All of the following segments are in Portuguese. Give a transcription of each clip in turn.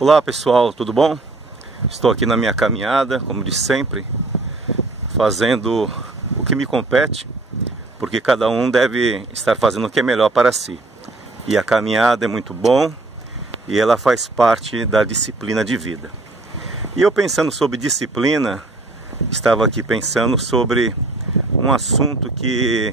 Olá pessoal, tudo bom? Estou aqui na minha caminhada, como de sempre, fazendo o que me compete, porque cada um deve estar fazendo o que é melhor para si. E a caminhada é muito bom e ela faz parte da disciplina de vida. E eu pensando sobre disciplina, estava aqui pensando sobre um assunto que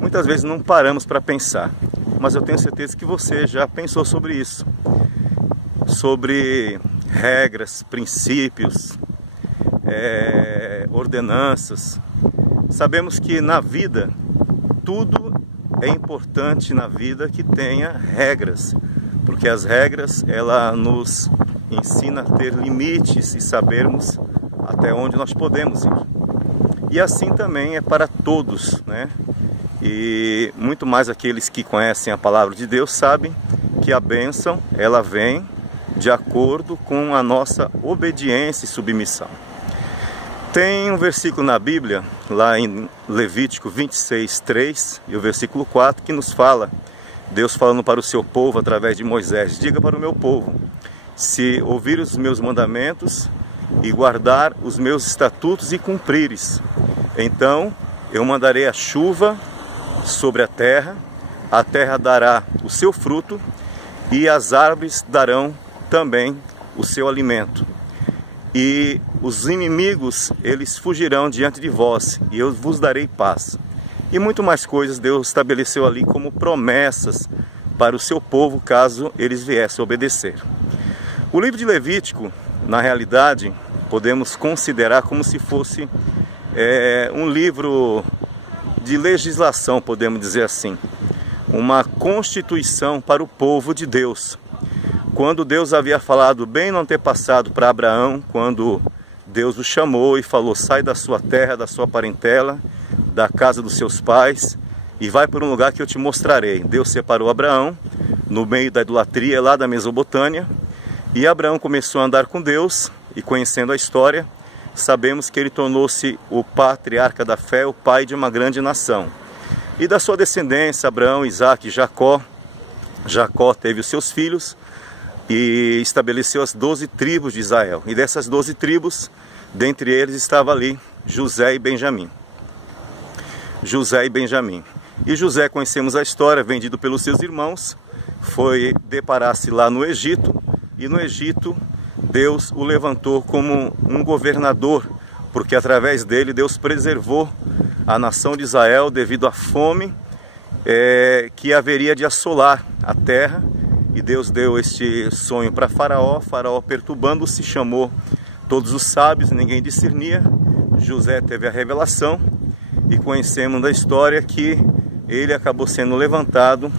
muitas vezes não paramos para pensar, mas eu tenho certeza que você já pensou sobre isso. Sobre regras, princípios, ordenanças. Sabemos que na vida, tudo é importante na vida que tenha regras, porque as regras, ela nos ensina a ter limites e sabermos até onde nós podemos ir. E assim também é para todos, né? E muito mais aqueles que conhecem a palavra de Deus sabem que a bênção, ela vem de acordo com a nossa obediência e submissão. Tem um versículo na Bíblia, lá em Levítico 26:3 e o versículo 4, que nos fala, Deus falando para o seu povo através de Moisés: diga para o meu povo, se ouvir os meus mandamentos e guardar os meus estatutos e cumprires, então eu mandarei a chuva sobre a terra dará o seu fruto e as árvores darão também o seu alimento. E os inimigos, eles fugirão diante de vós, e eu vos darei paz. E muito mais coisas Deus estabeleceu ali como promessas para o seu povo, caso eles viessem a obedecer. O livro de Levítico, na realidade, podemos considerar como se fosse um livro de legislação, podemos dizer assim. Uma constituição para o povo de Deus. Quando Deus havia falado bem no antepassado para Abraão, quando Deus o chamou e falou: sai da sua terra, da sua parentela, da casa dos seus pais e vai para um lugar que eu te mostrarei. Deus separou Abraão no meio da idolatria lá da Mesopotâmia, e Abraão começou a andar com Deus, e conhecendo a história, sabemos que ele tornou-se o patriarca da fé, o pai de uma grande nação. E da sua descendência, Abraão, Isaque e Jacó, Jacó teve os seus filhos, e estabeleceu as 12 tribos de Israel. E dessas 12 tribos, dentre eles estava ali José e Benjamim. José e Benjamim. E José, conhecemos a história, vendido pelos seus irmãos, foi deparar-se lá no Egito, e no Egito Deus o levantou como um governador, porque através dele Deus preservou a nação de Israel devido à fome que haveria de assolar a terra. E Deus deu este sonho para Faraó. Faraó, perturbando-se, chamou todos os sábios, ninguém discernia. José teve a revelação e conhecemos da história que ele acabou sendo levantado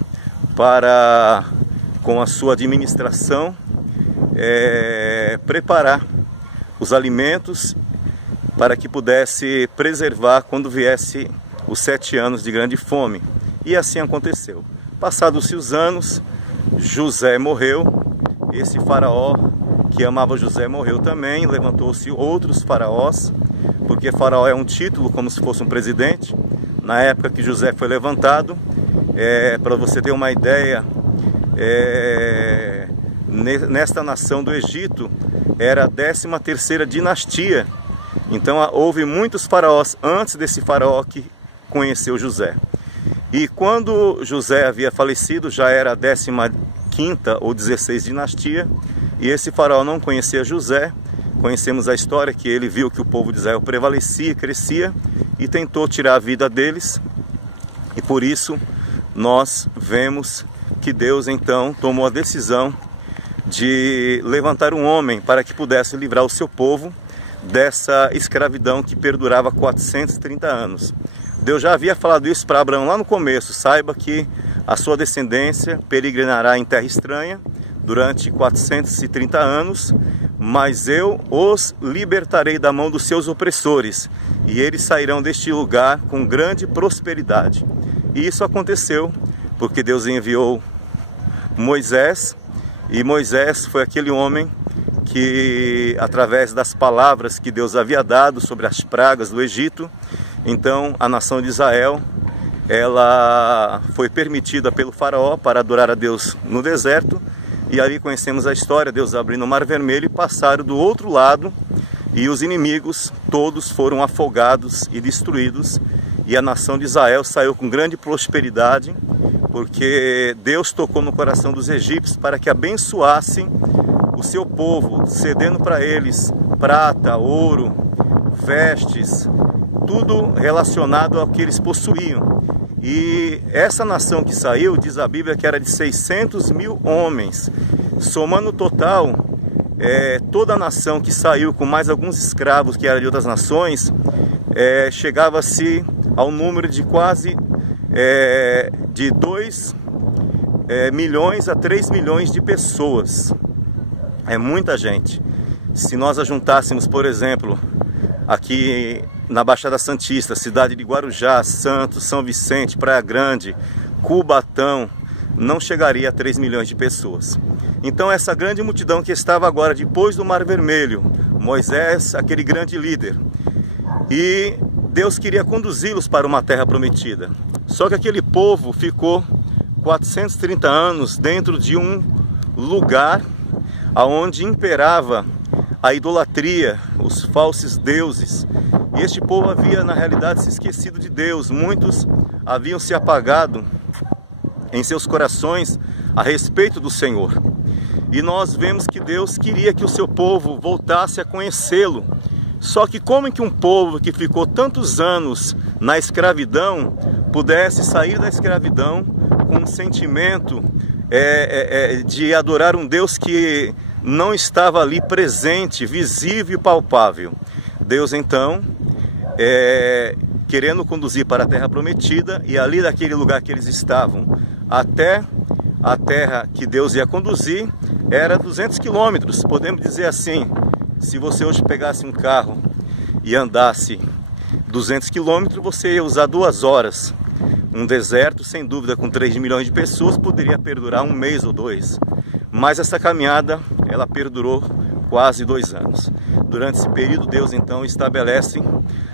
para, com a sua administração, preparar os alimentos para que pudesse preservar quando viesse os 7 anos de grande fome. E assim aconteceu. Passados-se os anos, José morreu, esse faraó que amava José morreu também, levantou-se outros faraós, porque faraó é um título como se fosse um presidente. Na época que José foi levantado, para você ter uma ideia, nesta nação do Egito era a 13ª dinastia, então houve muitos faraós antes desse faraó que conheceu José. E quando José havia falecido, já era a 15ª ou 16ª dinastia, e esse faraó não conhecia José. Conhecemos a história que ele viu que o povo de Israel prevalecia, crescia, e tentou tirar a vida deles. E por isso nós vemos que Deus então tomou a decisão de levantar um homem para que pudesse livrar o seu povo dessa escravidão que perdurava 430 anos. Deus já havia falado isso para Abraão lá no começo: saiba que a sua descendência peregrinará em terra estranha durante 430 anos, mas eu os libertarei da mão dos seus opressores, e eles sairão deste lugar com grande prosperidade. E isso aconteceu porque Deus enviou Moisés, e Moisés foi aquele homem que, através das palavras que Deus havia dado sobre as pragas do Egito, então a nação de Israel, ela foi permitida pelo faraó para adorar a Deus no deserto, E ali conhecemos a história, Deus abrindo o Mar Vermelho e passaram do outro lado, e os inimigos todos foram afogados e destruídos, e a nação de Israel saiu com grande prosperidade, porque Deus tocou no coração dos egípcios para que abençoassem o seu povo, cedendo para eles prata, ouro, vestes, tudo relacionado ao que eles possuíam. E essa nação que saiu, diz a Bíblia que era de 600 mil homens, somando o total, toda a nação que saiu com mais alguns escravos que eram de outras nações, chegava-se ao número de quase de 2 milhões a 3 milhões de pessoas. É muita gente. Se nós ajuntássemos, por exemplo, aqui na Baixada Santista, cidade de Guarujá, Santos, São Vicente, Praia Grande, Cubatão, não chegaria a 3 milhões de pessoas. Então essa grande multidão que estava agora depois do Mar Vermelho, Moisés, aquele grande líder, e Deus queria conduzi-los para uma terra prometida. Só que aquele povo ficou 430 anos dentro de um lugar onde imperava a idolatria, os falsos deuses. E este povo havia, na realidade, se esquecido de Deus. Muitos haviam se apagado em seus corações a respeito do Senhor. E nós vemos que Deus queria que o seu povo voltasse a conhecê-lo. Só que como que um povo que ficou tantos anos na escravidão pudesse sair da escravidão com um sentimento de adorar um Deus que não estava ali presente, visível e palpável? Deus então, querendo conduzir para a terra prometida, e ali daquele lugar que eles estavam até a terra que Deus ia conduzir, era 200 quilômetros, podemos dizer assim. Se você hoje pegasse um carro e andasse 200 quilômetros, você ia usar 2 horas. Um deserto, sem dúvida, com 3 milhões de pessoas, poderia perdurar 1 mês ou 2. Mas essa caminhada, ela perdurou quase 2 anos. Durante esse período, Deus então estabelece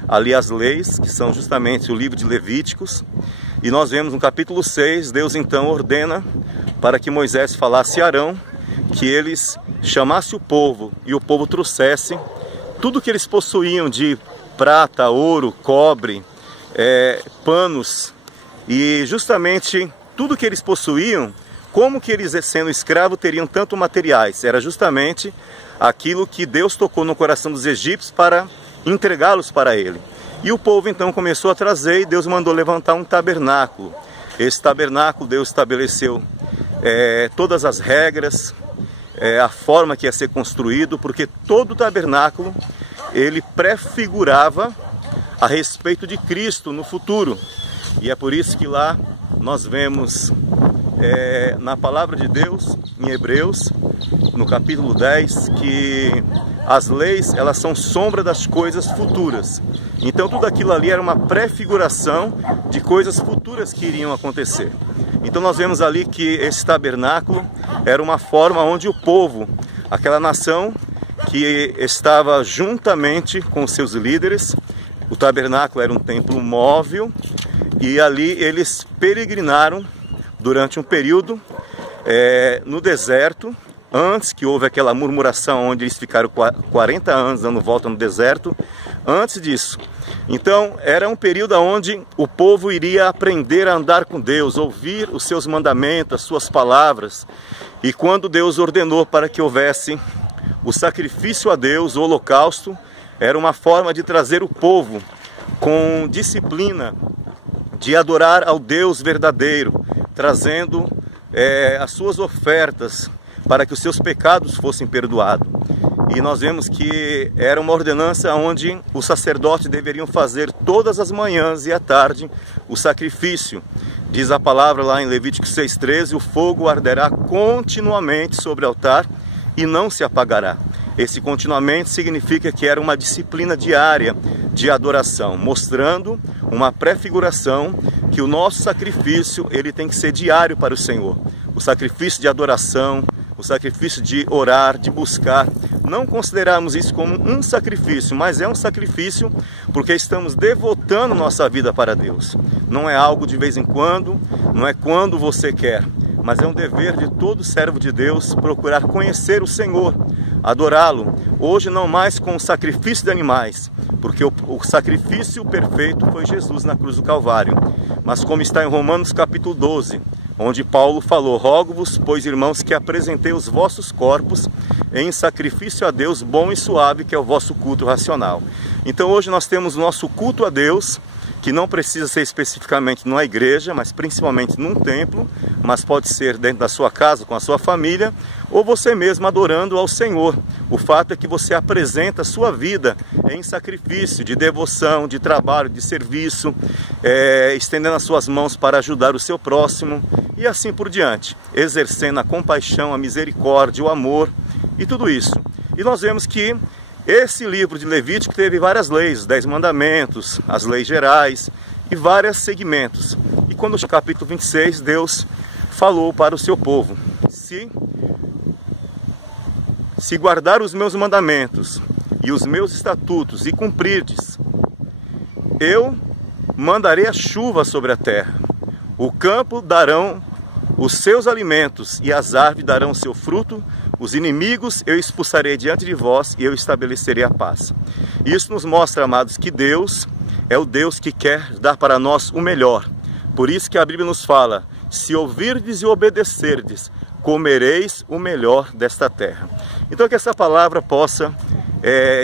ali as leis, que são justamente o livro de Levíticos. E nós vemos no capítulo 6, Deus então ordena para que Moisés falasse a Arão, que eles chamassem o povo, e o povo trouxesse tudo que eles possuíam de prata, ouro, cobre, panos, e justamente tudo que eles possuíam. Como que eles, sendo escravos, teriam tanto materiais? Era justamente aquilo que Deus tocou no coração dos egípcios para entregá-los para ele. E o povo então começou a trazer, e Deus mandou levantar um tabernáculo. Esse tabernáculo, Deus estabeleceu todas as regras, a forma que ia ser construído, porque todo o tabernáculo, ele prefigurava a respeito de Cristo no futuro. E é por isso que lá nós vemos na palavra de Deus, em Hebreus, no capítulo 10, que as leis, elas são sombra das coisas futuras. Então tudo aquilo ali era uma prefiguração de coisas futuras que iriam acontecer. Então nós vemos ali que esse tabernáculo era uma forma onde o povo, aquela nação que estava juntamente com os seus líderes, o tabernáculo era um templo móvel, e ali eles peregrinaram durante um período no deserto, antes que houve aquela murmuração onde eles ficaram 40 anos dando volta no deserto. Antes disso, então era um período onde o povo iria aprender a andar com Deus, ouvir os seus mandamentos, as suas palavras. E quando Deus ordenou para que houvesse o sacrifício a Deus, o holocausto, era uma forma de trazer o povo com disciplina, de adorar ao Deus verdadeiro, trazendo as suas ofertas para que os seus pecados fossem perdoados. E nós vemos que era uma ordenança onde os sacerdotes deveriam fazer todas as manhãs e à tarde o sacrifício. Diz a palavra lá em Levítico 6,13, o fogo arderá continuamente sobre o altar e não se apagará. Esse continuamente significa que era uma disciplina diária de adoração, mostrando uma prefiguração que o nosso sacrifício ele tem que ser diário para o Senhor. O sacrifício de adoração, o sacrifício de orar, de buscar. Não consideramos isso como um sacrifício, mas é um sacrifício porque estamos devotando nossa vida para Deus. Não é algo de vez em quando, não é quando você quer, mas é um dever de todo servo de Deus procurar conhecer o Senhor, adorá-lo, hoje não mais com o sacrifício de animais, porque o sacrifício perfeito foi Jesus na cruz do Calvário, mas como está em Romanos capítulo 12, onde Paulo falou: rogo-vos, pois irmãos, que apresentei os vossos corpos em sacrifício a Deus bom e suave, que é o vosso culto racional. Então hoje nós temos o nosso culto a Deus, que não precisa ser especificamente numa igreja, mas principalmente num templo, mas pode ser dentro da sua casa, com a sua família, ou você mesmo adorando ao Senhor. O fato é que você apresenta a sua vida em sacrifício, de devoção, de trabalho, de serviço, estendendo as suas mãos para ajudar o seu próximo, e assim por diante, exercendo a compaixão, a misericórdia, o amor e tudo isso. E nós vemos que esse livro de Levítico teve várias leis, os 10 mandamentos, as leis gerais e vários segmentos. E quando no capítulo 26, Deus falou para o seu povo: se guardar os meus mandamentos e os meus estatutos e cumprirdes, eu mandarei a chuva sobre a terra, o campo darão os seus alimentos e as árvores darão o seu fruto, os inimigos eu expulsarei diante de vós e eu estabelecerei a paz. Isso nos mostra, amados, que Deus é o Deus que quer dar para nós o melhor. Por isso que a Bíblia nos fala: se ouvirdes e obedecerdes, comereis o melhor desta terra. Então que essa palavra possa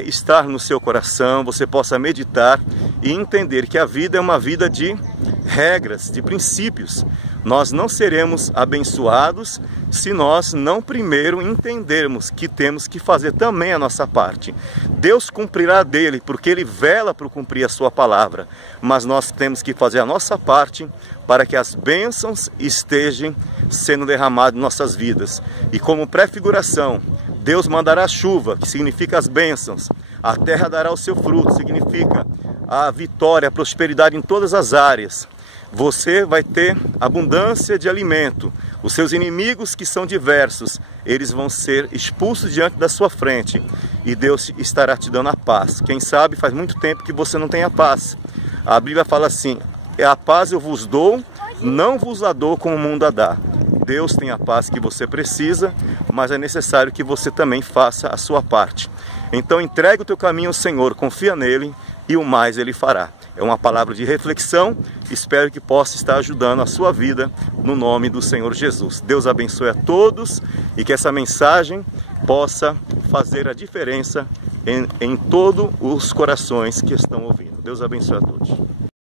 estar no seu coração, você possa meditar e entender que a vida é uma vida de regras, de princípios. Nós não seremos abençoados se nós não primeiro entendermos que temos que fazer também a nossa parte. Deus cumprirá dele, porque ele vela por cumprir a sua palavra, mas nós temos que fazer a nossa parte para que as bênçãos estejam sendo derramadas em nossas vidas. E como prefiguração, Deus mandará chuva, que significa as bênçãos. A terra dará o seu fruto, significa a vitória, a prosperidade em todas as áreas. Você vai ter abundância de alimento. Os seus inimigos, que são diversos, eles vão ser expulsos diante da sua frente. E Deus estará te dando a paz. Quem sabe faz muito tempo que você não tem a paz. A Bíblia fala assim: a paz eu vos dou, não vos a dou como o mundo a dá. Deus tem a paz que você precisa, mas é necessário que você também faça a sua parte. Então entregue o teu caminho ao Senhor, confia nele e o mais ele fará. É uma palavra de reflexão, espero que possa estar ajudando a sua vida no nome do Senhor Jesus. Deus abençoe a todos e que essa mensagem possa fazer a diferença em todos os corações que estão ouvindo. Deus abençoe a todos.